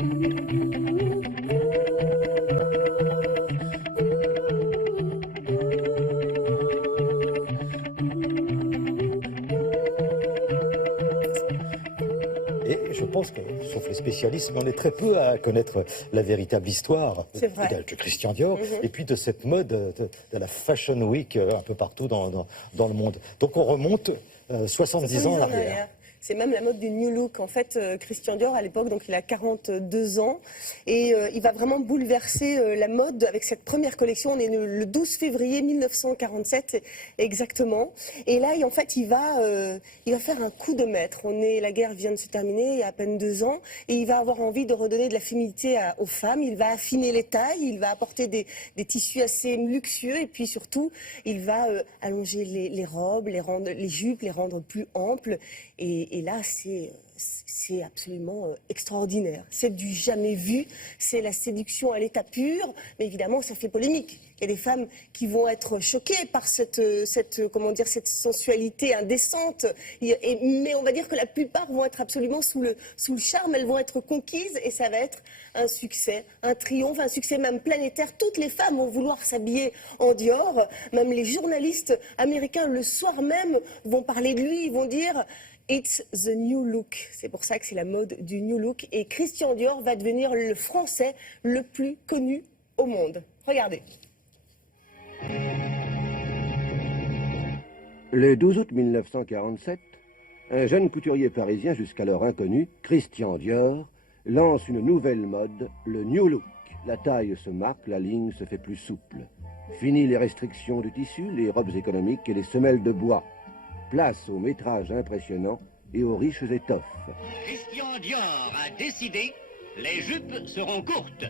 Et je pense que, sauf les spécialistes, on est très peu à connaître la véritable histoire de Christian Dior et puis de cette mode de la Fashion Week un peu partout dans le monde. Donc on remonte 70 ans en arrière. C'est même la mode du New Look. En fait, Christian Dior, à l'époque, donc il a 42 ans. Et il va vraiment bouleverser la mode avec cette première collection. On est le 12 février 1947 exactement. Et là, en fait, il va faire un coup de maître. La guerre vient de se terminer, il y a à peine 2 ans. Et il va avoir envie de redonner de la féminité aux femmes. Il va affiner les tailles, il va apporter des tissus assez luxueux. Et puis surtout, il va allonger les robes, les jupes, les rendre plus amples. Et là, c'est absolument extraordinaire. C'est du jamais vu, c'est la séduction à l'état pur, mais évidemment, ça fait polémique. Il y a des femmes qui vont être choquées par cette sensualité indécente, mais on va dire que la plupart vont être absolument sous le charme, elles vont être conquises et ça va être un succès, un triomphe, un succès même planétaire. Toutes les femmes vont vouloir s'habiller en Dior, même les journalistes américains le soir même vont parler de lui, ils vont dire It's the new look. C'est pour ça que c'est la mode du new look. Et Christian Dior va devenir le Français le plus connu au monde. Regardez. Le 12 août 1947, un jeune couturier parisien jusqu'alors inconnu, Christian Dior, lance une nouvelle mode, le new look. La taille se marque, la ligne se fait plus souple. Fini les restrictions du tissu, les robes économiques et les semelles de bois. Place au métrage impressionnant et aux riches étoffes. Christian Dior a décidé, les jupes seront courtes.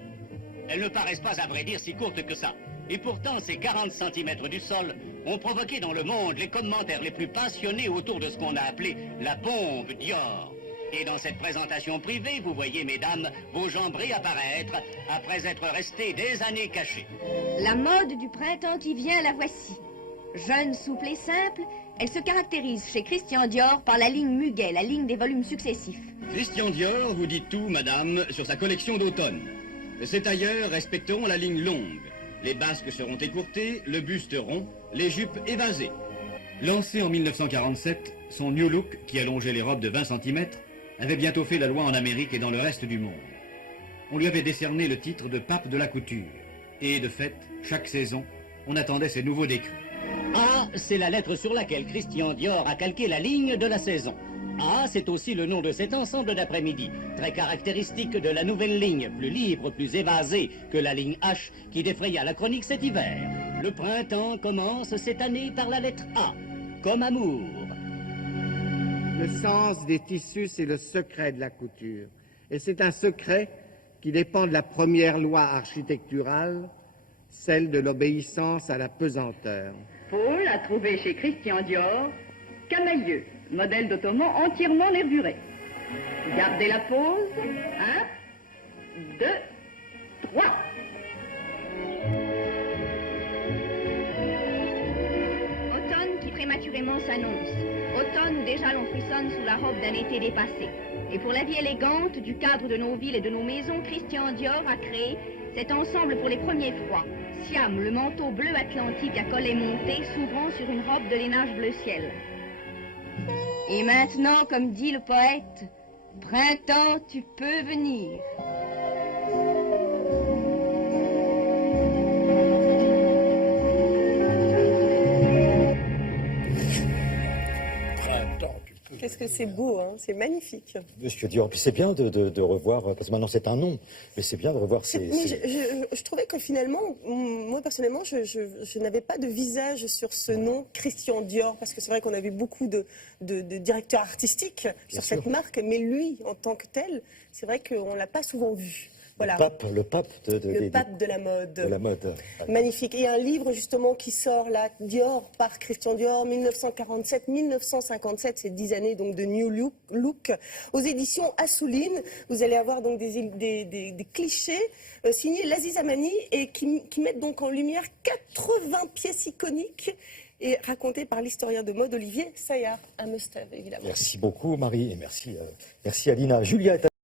Elles ne paraissent pas, à vrai dire, si courtes que ça. Et pourtant, ces 40 cm du sol ont provoqué dans le monde les commentaires les plus passionnés autour de ce qu'on a appelé la bombe Dior. Et dans cette présentation privée, vous voyez, mesdames, vos jambes réapparaître après être restées des années cachées. La mode du printemps qui vient, la voici. Jeune, souple et simple, elle se caractérise chez Christian Dior par la ligne Muguet, la ligne des volumes successifs. Christian Dior vous dit tout, madame, sur sa collection d'automne. Ses tailleurs respecteront la ligne longue. Les basques seront écourtées, le buste rond, les jupes évasées. Lancé en 1947, son New Look, qui allongeait les robes de 20 cm, avait bientôt fait la loi en Amérique et dans le reste du monde. On lui avait décerné le titre de pape de la couture. Et de fait, chaque saison, on attendait ses nouveaux décrets. A, c'est la lettre sur laquelle Christian Dior a calqué la ligne de la saison. A, c'est aussi le nom de cet ensemble d'après-midi, très caractéristique de la nouvelle ligne, plus libre, plus évasée que la ligne H qui défraya la chronique cet hiver. Le printemps commence cette année par la lettre A, comme amour. Le sens des tissus, c'est le secret de la couture. Et c'est un secret qui dépend de la première loi architecturale, celle de l'obéissance à la pesanteur. Paul a trouvé chez Christian Dior Camailleux, modèle d'ottoman entièrement nervuré. Gardez la pause. 1, 2, 3. Automne qui prématurément s'annonce. Automne où déjà l'on frissonne sous la robe d'un été dépassé. Et pour la vie élégante du cadre de nos villes et de nos maisons, Christian Dior a créé cet ensemble pour les premiers froids. Siam, le manteau bleu atlantique à collet monté, s'ouvrant sur une robe de lainage bleu ciel. Et maintenant, comme dit le poète, printemps, tu peux venir. Qu'est-ce que c'est beau, hein, c'est magnifique. Monsieur Dior, puis c'est bien de revoir, parce que maintenant c'est un nom, mais c'est bien de revoir ces... Je trouvais que finalement, moi personnellement, je n'avais pas de visage sur ce nom, Christian Dior, parce que c'est vrai qu'on a vu beaucoup de directeurs artistiques sur cette marque, mais lui, en tant que tel, c'est vrai qu'on ne l'a pas souvent vu. Voilà. Le pape de la mode. De la mode. Magnifique. Et un livre justement qui sort là, Dior par Christian Dior, 1947-1957, c'est 10 années donc de New Look, aux éditions Assouline. Vous allez avoir donc des clichés signés Laziz Amani et qui mettent donc en lumière 80 pièces iconiques et racontées par l'historien de mode Olivier Saillard. Un must-have, évidemment. Merci beaucoup Marie et merci Alina. Julia est